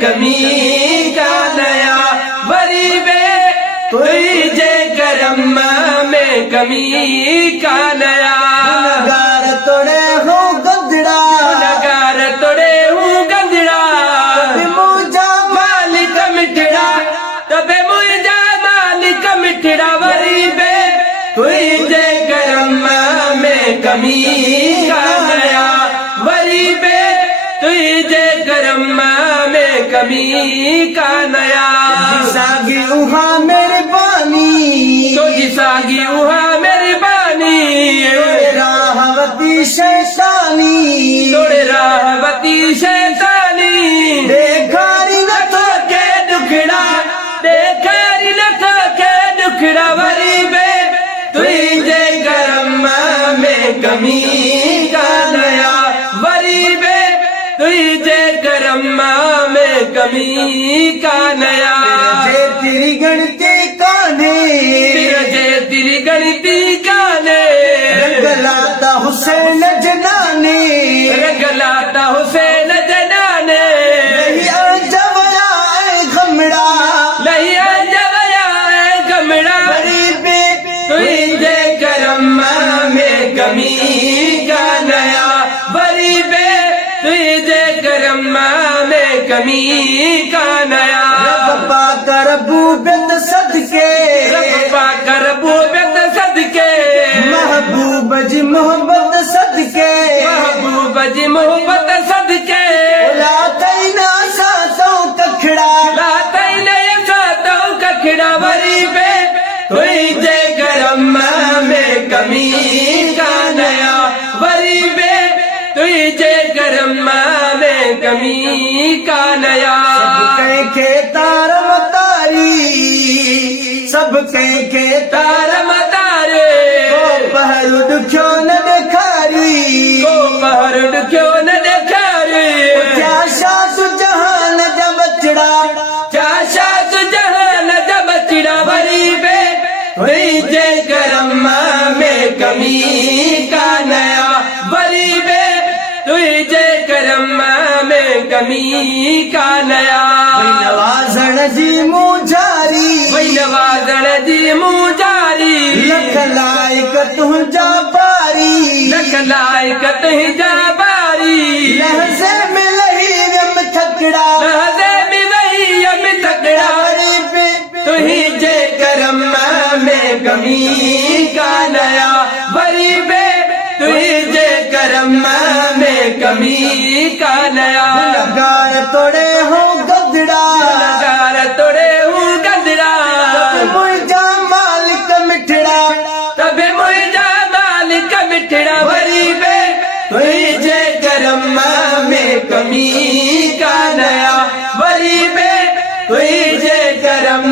कमी का नया वरी बे तुझे करम में कमी का नया गुनहगार तोड़े हूँ गंदड़ा गुनहगार तोड़े हूँ गंदड़ा तबे मुझा मालिक मिठड़ा तबे मुझा मालिक मिठड़ा वरी बे तुझे करम में कमी का नया वरी बे तुझे करम में कमी का नया सागी उहा मेरे बानी तो जिसागी उहा मेरी बानी राहवती शैतानी तोड़े राहवती शैतानी देखारी न तो के दुखड़ा देखारी न तो के दुखड़ा वरी बे तुझे करम में कमी का नया वरी बे तुझे करम में कमी का नया जे तेरी गणती काने जे तेरी गणती काने गलाता हुसैन जनाने रगलाता हुसैन जनाने लहिया जवया गमड़ा लहिया जवया गमड़ा गरीबे तुझे करम में कमी का नया वरी बे तुझे करम में कमी का नया रब्बा करबूबत सदके रब्बा करबूबत सदके महबूब जी मोहब्बत सदके महबूब जी मोहब्बत सदके ला तैना सातों कखड़ा लाता नहीं सातो कखड़ा वरी बे तुझे करम में कमी का नया वरी बे तुझे करम में कमी का नया कहीं के तार मतारी सब कहीं के तार मतारे पहलू दुखियो न देखारी को पहर क्यों न देखा रे क्या शास जहान जब चढ़ा चाशा जहान जब चिड़ा वरी बे तुझे करम में कमी का नया वरी बे तुझे करम में कमी का नया नवाजण जी मुझारी वही नवाजण जी मुजारी लख लायक तुझा बारी लख लायक तुझा बारी लहजे में लही रम थकड़ा लहजे में वही अब तकड़ा तुझे करम में कमी का नया वरी बे तुझे करम में कमी का नया गार तोड़े हो गदड़ा गार तोड़े हूँ गंदड़ा मुझा मालिक मिठड़ा तबे मुझा मालिक मिठड़ा वरी बे तुझे करम में कमी का नया वरी बे तुझे करम